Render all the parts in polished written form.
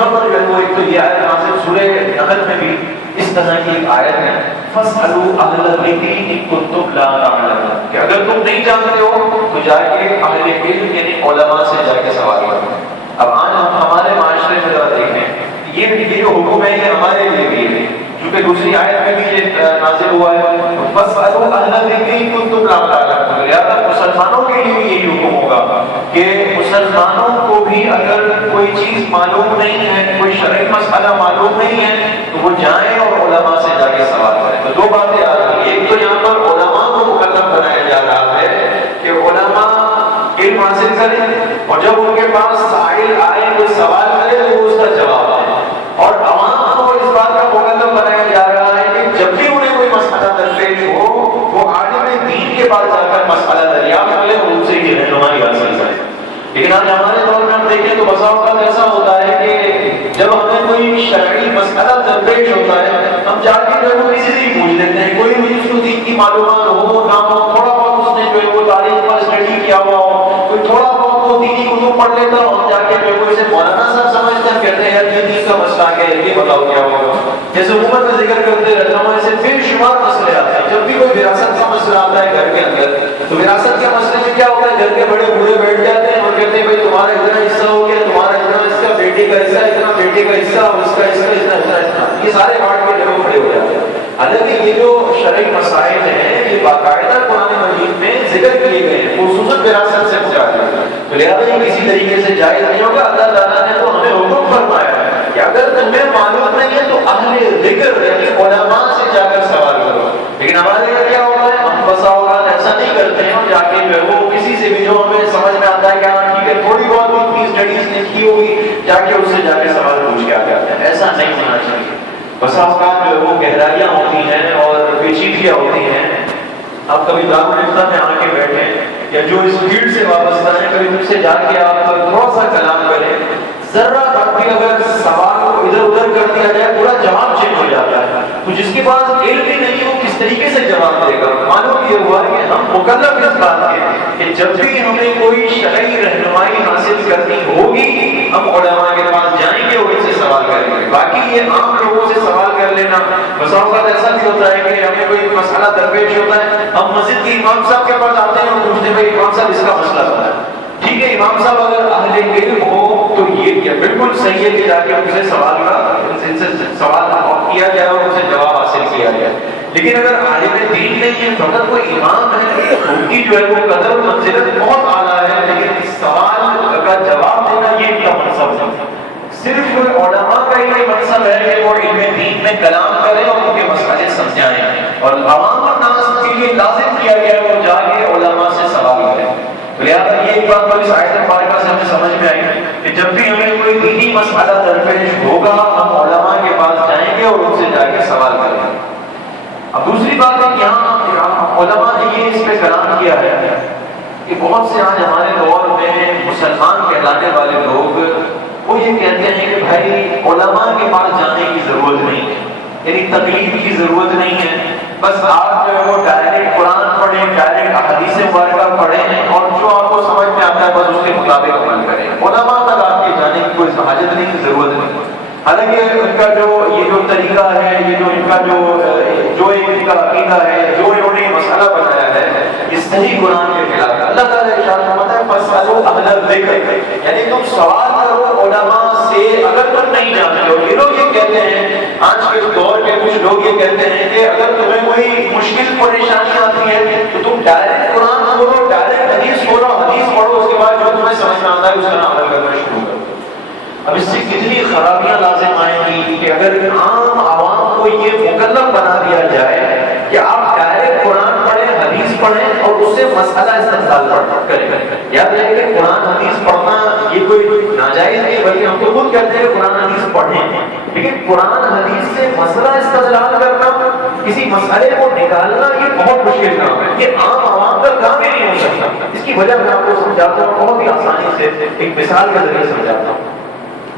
یہاں پر جو ہے وہ ایک تو یہ آیت نازل سورہ نحل میں بھی اس طرح کی ایک آیت ہے فَاسْأَلُوا أَهْلَ الذِّكْرِ إِن كُنتُمْ لَا تَعْلَمُونَ کہ اگر تم نہیں جانتے ہو تو جا کے اہل علم یعنی علماء سے جا کے سوال کرو. اب آج ہم ہمارے معاشرے میں ذرا دیکھیں یہ جو حکم ہے یہ ہمارے لیے بھی ہے کیونکہ دوسری آیت میں بھی یہ نازل ہوا ہے فَاسْأَلُوا أَهْلَ الذِّكْرِ إِن كُنتُمْ لَا تَعْلَمُونَ. لہٰذا مسلمانوں کے لیے بھی یہی حکم ہوگا کہ مسلمانوں کو بھی اگر کوئی چیز معلوم نہیں ہے کوئی شرعی مسئلہ معلوم نہیں ہے تو وہ جائیں اور علماء سے جا کے سوال کریں. تو دو باتیں آ رہی ہیں. ایک تو یہاں پر علماء کو مکلف بنایا جا رہا ہے کہ علماء علم حاصل کریں اور جب ان کے پاس سائل آئے کوئی سوال کرے تو وہ اس کا جواب دیں. اور عوام کو اس بات کا مکلف بنایا جا رہا ہے کہ جب بھی انہیں کوئی مسئلہ درپیش ہو وہ عالم دین کے پاس جا کر مسئلہ دریافت کریں اور ان سے یہ رہنمائی حاصل کریں. لیکن آج ہمارے دور میں ہم دیکھیں تو بسا اوقات ایسا ہوتا ہے کہ جب ہمیں کوئی شرعی مسئلہ درپیش ہوتا ہے ہم جا کے جو ہے وہ کسی سے بھی پوچھ لیتے ہیں. کوئی بھی اس کو دین کی معلومات ہو نہ ہو تھوڑا بہت اس نے جو ہے وہ تاریخ پر اسٹڈی کیا ہوا ہو کوئی تھوڑا بہت وہ دینی کتب پڑھ لیتا ہو ہم جا کے جو ہے اسے مولانا صاحب سمجھتے ہیں کہتے ہیں یار یہ دین کا مسئلہ ہے یہ بتاؤ کیا ہوگا. جیسے عموماً میں ذکر کرتے رہتا ہوں ایسے بے شمار مسئلے آتے ہیں. جب بھی کوئی وراثت کا مسئلہ آتا ہے گھر کے اندر تو وراثت کے مسئلے میں کیا ہوتا ہے گھر کے بڑے بوڑھے بیٹھ جاتے ہیں اور کہتے ہیں بھائی تمہارا اتنا حصہ ہو گیا تمہارا اتنا اس کا بیٹی کا حصہ اتنا بیٹی کا حصہ اور اس کا اتنا یہ سارے بانٹ کے جگہ کھڑے ہو جاتے ہیں. حالانکہ یہ جو شرعی مسائل ہیں یہ باقاعدہ قرآن مجید میں ذکر کیے گئے ہیں خصوصاً وراثت سے متعلق. تو لہٰذا یہ کسی طریقے سے جائز نہیں ہوگا. اللہ تعالیٰ نے تو ہمیں حکم فرمایا ہے کہ اگر تمہیں معلوم نہیں ہے تو اہل ذکر یعنی علماء سے جا کر سوال کرو. لیکن ہمارے یہاں کیا ہوتا ہے ہم بسا اوقات ایسا نہیں کرتے ہیں. ہم جا کے جو ہے وہ کسی سے بھی جو ہمیں سمجھ میں آتا ہے کہ ہاں ٹھیک ہے تھوڑی بہت اتنی اسٹڈیز نے کی ہوگی جا کے اس سے جا کے سوال پوچھ کے آ جاتے ہیں. ایسا نہیں ہونا چاہیے. بسا اوقات جو ہے وہ گہرائیاں ہوتی ہیں اور پیچیدگیاں ہوتی ہیں. آپ کبھی دارالفتہ میں آ کے بیٹھیں یا جو اس فیلڈ سے وابستہ ہیں کبھی ان سے جا کے آپ تھوڑا سا کلام کریں. ذرا بھی اگر سوال کو ادھر ادھر کر دیا جائے پورا جواب چینج ہو جاتا ہے. تو جس کے پاس علم ہی نہیں وہ کس طریقے سے جواب دے گا. معلوم یہ ہوا کہ ہم مکلف اس بات کے کہ جب بھی ہمیں کوئی شرعی رہنمائی حاصل کرنی ہوگی ہم علماء کے پاس جائیں گے اور ان سے سوال کریں گے. باقی یہ عام لوگوں سے سوال کر لینا بس اوقات ایسا بھی ہوتا ہے کہ ہمیں کوئی مسئلہ درپیش ہوتا ہے ہم مسجد کے امام صاحب کے پاس آتے ہیں اور پوچھتے ہیں بھائی امام صاحب اس کا مسئلہ ہوتا ہے. ٹھیک ہے امام صاحب اگر اہل علم ہو تو یہ بالکل صحیح ہے کہ جا کے ان سے سوال کا ان سے سوال کیا جائے اور ان سے جواب حاصل کیا جائے. لیکن اگر عالم دین نہیں ہے فقط کوئی امام ہے ان کی جو ہے وہ قدر و منزلت بہت اعلیٰ ہے لیکن اس سوال کا جواب دینا یہ ان کا منصب ہے. صرف علماء کا یہ منصب ہے کہ وہ علم دین میں کلام کریں اور ان کے مسئلے سمجھائیں اور عوام الناس کے لیے لازم کیا گیا ہے وہ جا کے علماء سے سوال کریں. لہٰذا یہ ایک بات اس آیت مبارکہ سے ہمیں سمجھ میں آئی کہ جب بھی ہمیں کوئی دینی مسئلہ درپیش ہوگا ہم علماء کے پاس جائیں گے اور ان سے جا کے سوال کریں گے. اب دوسری بات ہے کہ یہاں علماء نے یہ اس پہ کلام کیا ہے کہ بہت سے آج ہمارے دور میں مسلمان کہلانے والے لوگ وہ یہ کہتے ہیں کہ بھائی علماء کے پاس جانے کی ضرورت نہیں ہے یعنی تقلید کی ضرورت نہیں ہے. بس آپ جو ہے وہ ڈائریکٹ قرآن پڑھیں ڈائریکٹ احادیث مبارکہ پڑھیں اور جو آپ کو سمجھ میں آتا ہے بس اس کے مطابق عمل کریں. علماء تک آپ کے جانے کی کوئی حاجت نہیں ضرورت نہیں. حالانکہ ان کا جو یہ جو طریقہ ہے یہ جو ان کا جو ایک ان کا عقیدہ ہے جو انہوں نے مسئلہ بنایا ہے یہ صحیح قرآن کے خلاف ہے. اللہ تعالیٰ ارشاد فرماتا ہے فاسألوا اہل الذکر یعنی تم سوال کرو علماء سے اگر تم نہیں جانتے ہو. یہ لوگ یہ کہتے ہیں آج کے دور کے کچھ لوگ یہ کہتے ہیں کہ اگر تمہیں کوئی مشکل پریشانی آتی ہے تو تم ڈائریکٹ قرآن پڑھو ڈائریکٹ حدیث پڑھو حدیث پڑھو اس کے بعد جو تمہیں سمجھ میں آتا ہے اس کا عمل کرنا شروع کرو. اب اس سے کتنی خرابیاں لازم آئیں گی کہ اگر عام عوام کو یہ مکلف بنا دیا جائے کہ آپ ڈائریکٹ قرآن پڑھیں حدیث پڑھیں اور اس سے مسئلہ استدلال کریں. یاد رکھیں کہ قرآن حدیث پڑھنا یہ کوئی ناجائز نہیں بلکہ ہم تو خود کہتے ہیں کہ قرآن حدیث پڑھیں لیکن قرآن حدیث سے مسئلہ استدلال کرنا کسی مسئلے کو نکالنا یہ بہت مشکل کام ہے. یہ عام عوام کا کام ہی نہیں ہو سکتا. اس کی وجہ میں آپ کو سمجھاتا ہوں بہت ہی آسانی سے ایک مثال کے ذریعے سمجھاتا ہوں.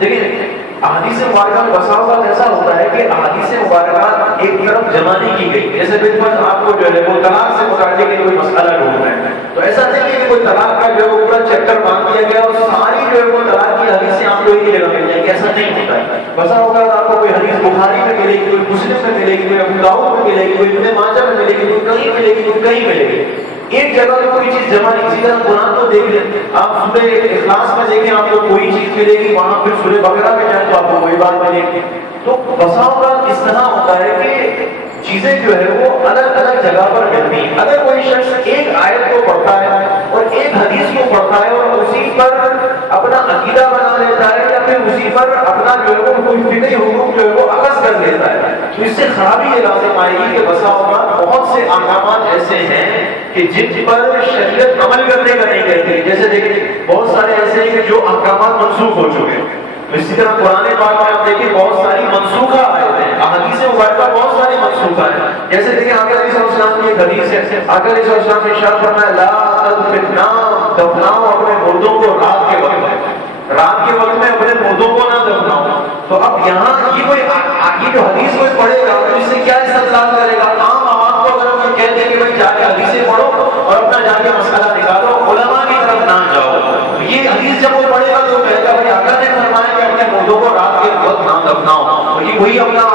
دیکھیں احادیث مبارکہ میں بسا اوقات ایسا ہوتا ہے کہ احادیث مبارکہ ایک طرف جمع نہیں کی گئی. جیسے بالکل آپ کو جو ہے وہ طلاق سے متعلق کوئی مسئلہ ڈھونڈ رہے ہیں تو ایسا نہیں ہے کہ کوئی طلاق کا جو ہے وہ پورا چیپٹر باندھ دیا گیا اور ساری جو ہے وہ طلاق کی حدیثیں آپ کو ایک ہی جگہ مل جائیں گی. ایسا نہیں ہوتا ہے. بسا ہوگا آپ کو کوئی حدیث بخاری میں ملے گی, کوئی مسلم میں ملے گی, کوئی ابو داؤد میں ملے گی, کوئی ابن ماجہ میں ملے گی, کوئی کہیں ملے گی, کوئی کہیں ملے گی. ایک جگہ پہ کوئی چیز جمع نہیں. اسی طرح قرآن کو دیکھ لیں آپ, سورہ اخلاص میں دیکھیں آپ کو کوئی چیز ملے گی, وہاں پھر سورہ بقرہ میں جائیں تو آپ کو کوئی بات ملے گی. تو بسا ہوگا اس طرح ہوتا ہے کہ چیزیں جو ہے وہ الگ الگ جگہ پر ملتی ہیں. اگر کوئی شخص ایک آیت کو پڑھتا ہے اور ایک حدیث کو پڑھتا ہے اور اسی پر اپنا عقیدہ بنا لیتا ہے یا پھر اسی پر اپنا جو ہے وہ کوئی فقہی حکم جو ہے وہ اخذ کر لیتا ہے, تو اس سے خرابی یہ لازم آئے گی کہ بسا اوقات بہت سے احکامات ایسے ہیں کہ جن پر شریعت عمل کرنے کا نہیں کہتی. جیسے دیکھیں بہت سارے ایسے ہیں کہ جو احکامات منسوخ ہو چکے ہیں. اسی طرح قرآن پاک میں آپ دیکھیں بہت ساری منسوخہ آیتیں ہیں, احادیث مبارکہ بہت ساری منسوخہ ہیں. جیسے دیکھیں آقا علیہ السلام کی ایک حدیث ہے, آقا علیہ السلام نے ارشاد فرمایا لا تدفنا, دفناؤ اپنے مردوں کو رات کے وقت میں, رات کے وقت میں اپنے مردوں کو نہ دفناؤ. تو اب یہاں یہ کوئی یہ جو حدیث کوئی پڑھے گا تو اس سے کیا استدلال کرے گا؟ عام عوام کو اگر کوئی کہہ دے کہ بھائی جا کے حدیثیں پڑھو اور اپنا جا کے مسئلہ نکالو, علماء کی طرف نہ جاؤ, یہ حدیث جب وہ پڑھے گا تو وہ کہے گا بھائی آقا نے فرمایا کہ اپنے مردوں کو رات کے وقت نہ دفناؤ, اور یہ وہی اپنا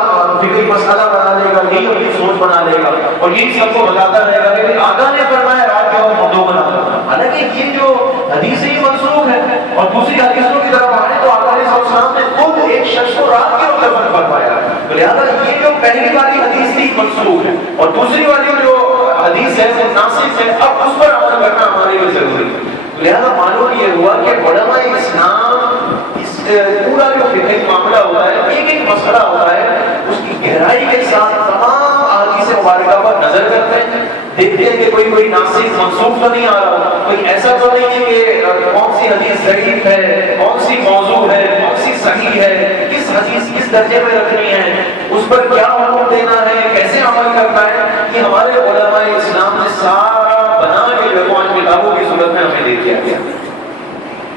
فکری مسئلہ بنا لے گا, یہی اپنی سوچ بنا لے گا اور یہی سب کو بتاتا رہے گا کہ آقا نے فرمایا رات کے وقت مردوں کو نہ دفناؤ. حالانکہ یہ جو حدیث ہی منسوخ ہے. اور دوسری حدیثوں کی طرف آئے تو آقا علیہ السلام نے خود ایک شخص کو رات کے وقت دفن فرمایا. تو لہٰذا یہ جو پہلی والی حدیث تھی منسوخ ہے اور دوسری والی جو حدیث ہے وہ ناسخ ہے, اب اس پر عمل کرنا ہمارے لیے ضروری ہے. لہٰذا معلوم یہ ہوا کہ علماء اسلام اس پورا جو فقہی معاملہ ہوتا ہے, ایک ایک مسئلہ ہوتا ہے, اس کی گہرائی کے ساتھ تمام احادیث مبارکہ پر نظر کرتے ہیں, دیکھتے ہیں کہ کوئی ناسخ منسوخ تو نہیں آ رہا, کوئی ایسا تو نہیں ہے کہ کون سی حدیث ضعیف ہے, کون سی موضوع ہے, کون سی صحیح ہے, کس حدیث کس درجے میں رکھنی ہے, اس پر کیا حکم دینا ہے, کیسے عمل کرنا ہے. یہ ہمارے علماء اسلام نے سارا بنا کے آج کتابوں کی صورت میں ہمیں دے دیا گیا.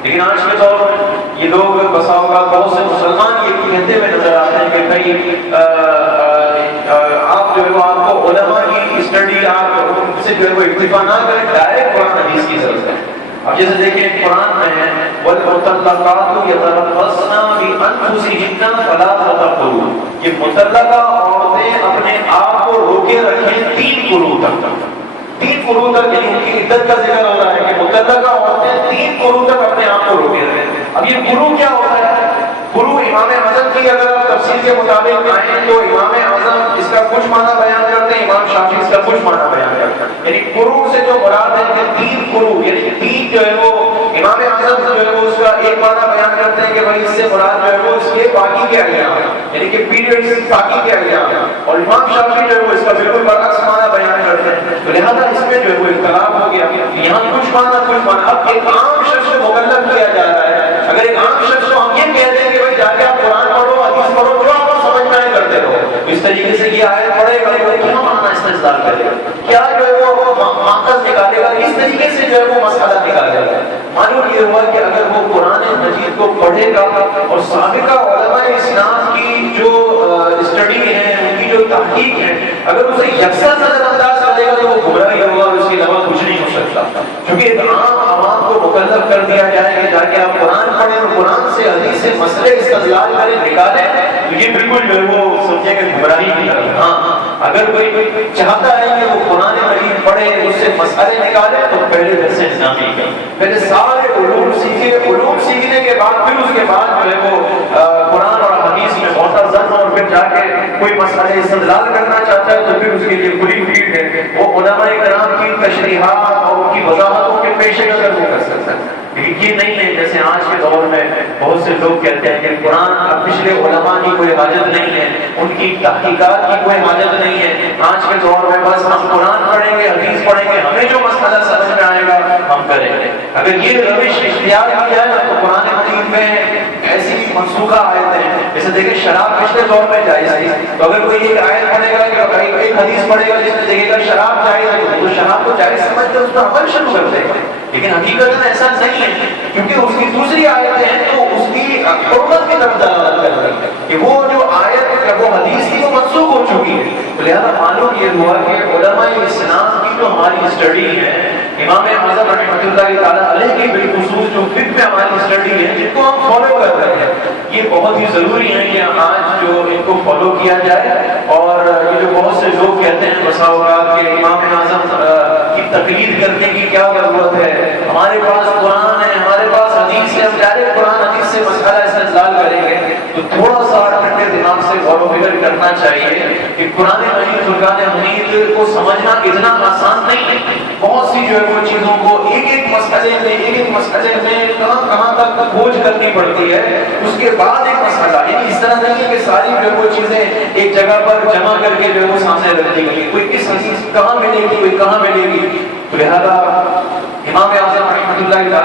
لیکن آج کے دور میں یہ لوگ بسا اوقات بہت سے مسلمان یہ کہتے ہوئے نظر آتے ہیں کہ بھائی آپ جو ہے وہ آپ کو علماء کی اسٹڈی آپ ان سے جو ہے وہ اکتفا نہ کریں, ڈائریکٹ قرآن حدیث کی ضرورت ہے. اب جیسے دیکھیں قرآن میں ہے وَالْمُطَلَّقَاتُ يَتَرَبَّصْنَ بِأَنفُسِهِنَّ فَلَا تَطَهُّرُوا, یہ مطلقہ عورتیں اپنے آپ کو روکے رکھیں 3 قروء تک. 3 قروء تک یعنی ان کی عدت کا ذکر ہو رہا ہے کہ مطلقہ عورتیں 3 قروء تک اپنے آپ کو روکے رکھیں. اب یہ قروء کیا ہوتا ہے؟ قروء امام اعظم کی اگر آپ تفسیر کے مطابق آئیں تو امام اعظم اس کا کچھ معنی بیان کرتے ہیں, امام شافعی اس کا کچھ معنی بیان کرتے ہیں. یعنی قروء سے جو مراد ہے کہ 3 قروء یعنی 3 جو ہے وہ امام اعظم جو ہے وہ اس کا ایک معنی بیان کرتے ہیں کہ بھائی اس سے مراد جو ہے وہ اس کے باقی کے ایام یعنی کہ پیریڈز باقی کے ایام, اور امام شافعی جو ہے وہ اس کا بالکل برعکس معنی بیان کرتے ہیں. تو لہٰذا اس میں جو ہے وہ اختلاف ہو گیا, یہاں کچھ معنی کچھ معنی. اب ایک عام شخص کو مکلف کیا جا رہا ہے. اگر ایک عام شخص کو ہم یہ کہہ دیں کہ بھائی جا کے آپ قرآن پڑھو, حدیث پڑھو, جو آپ کو سمجھ میں آئے کرتے رہو, اس طریقے سے یہ آیت پڑھے گا کیا معنی استدلال کرے گا, کیا جو ہے وہ ماخذ نکالے گا, اس طریقے سے جو ہے وہ مسئلہ نکالے گا. معلوم یہ ہوا کہ اگر وہ قرآن مجید کو پڑھے گا اور سابقہ علماء اسلام کی جو اسٹڈی ہے, ان کی جو تحقیق ہے, اگر اسے یکساں نظر انداز کرے گا تو وہ گمراہی ہوگا اور اس کے علاوہ کچھ نہیں ہو سکتا. کیونکہ ایک عام عوام کو مکلف کر دیا جائے کہ جا کے آپ قرآن پڑھیں اور قرآن سے حدیث سے مسئلے استدلال کریں نکالیں, تو یہ بالکل جو ہے وہ سمجھے کہ گمراہی کی طرف. ہاں اگر کوئی چاہتا ہے کہ وہ قرآن مجید پڑھے, اس سے مسئلے نکالے, تو پہلے درس نظامی کا پہلے سارے علوم سیکھے, علوم سیکھنے کے بعد پھر اس کے بعد جو ہے وہ قرآن اور حدیث میں بہت زن اور پھر جا کے کوئی مسئلے استدلال کرنا چاہتا ہے تو پھر اس کے لیے کھلی فیلڈ ہے, وہ علماء کرام کی تشریحات اور ان کی وضاحتوں کے پیش نظر وہ کر سکتا ہے. لیکن یہ نہیں ہے جیسے آج کے دور میں بہت سے لوگ کہتے ہیں کہ قرآن پچھلے علماء کی کوئی حاجت نہیں ہے, ان کی تحقیقات کی کوئی حاجت نہیں ہے, آج کے دور میں بس ہم قرآن پڑھیں گے, حدیث پڑھیں گے, ہمیں جو مسئلہ سمجھ میں آئے گا ہم کریں گے. اگر یہ روش اختیار کی جائے تو قرآن مجید میں ایسی منسوخہ آیتیں ہیں, جیسے دیکھیں شراب پچھلے دور میں جائز تھی, تو اگر کوئی ایک آیت پڑھے گا کہ ایک حدیث پڑھے گا جس میں دیکھے گا شراب جائز ہے تو شراب کو جائز سمجھ کر اس پر عمل شروع کر دے گا. لیکن حقیقت میں ایسا نہیں ہے, کیونکہ اس کی دوسری آیتیں ہیں تو اس کی حرمت کی طرف دلالت کر رہی ہے کہ وہ جو آیت یا وہ حدیث تھی وہ منسوخ ہو چکی ہے. تو لہذا معلوم یہ ہوا کہ علماء اسلام کی جو ہماری اسٹڈی ہے, امام اعظم رحمۃ اللہ تعالیٰ علیہ کی بالخصوص جو فقہ میں ہماری اسٹڈی ہے, جن کو ہم فالو کر رہے ہیں, یہ بہت ہی ضروری ہے کہ آج جو ان کو فالو کیا جائے. اور یہ جو بہت سے لوگ کہتے ہیں بسا اوقات کہ امام اعظم کی تقلید کرنے کی کیا ضرورت ہے، ہمارے پاس قرآن ہے، ہمارے پاس حدیث ہے، ہم ڈائریکٹ قرآن حدیث سے مسئلہ استدلال کریں گے. تو تھوڑا سا ٹھنڈے دماغ سے غور و فکر کرنا چاہیے کہ قرآن مجید، فرقان حمید کو سمجھنا اتنا آسان نہیں ہے. بہت سی جو ہے وہ چیزوں کو ایک ایک مسئلے میں کہاں تک کھوج کرنی پڑتی ہے، اس کے بعد ایک مسئلہ. یعنی اس طرح نہیں ہے کہ ساری جو ہے وہ چیزیں ایک جگہ پر جمع کر کے جو ہے وہ سامنے رکھ دی گئی، کوئی کس حدیث کہاں ملے گی، کوئی کہاں ملے گی. تو لہٰذا امام اعظم رحمۃ اللہ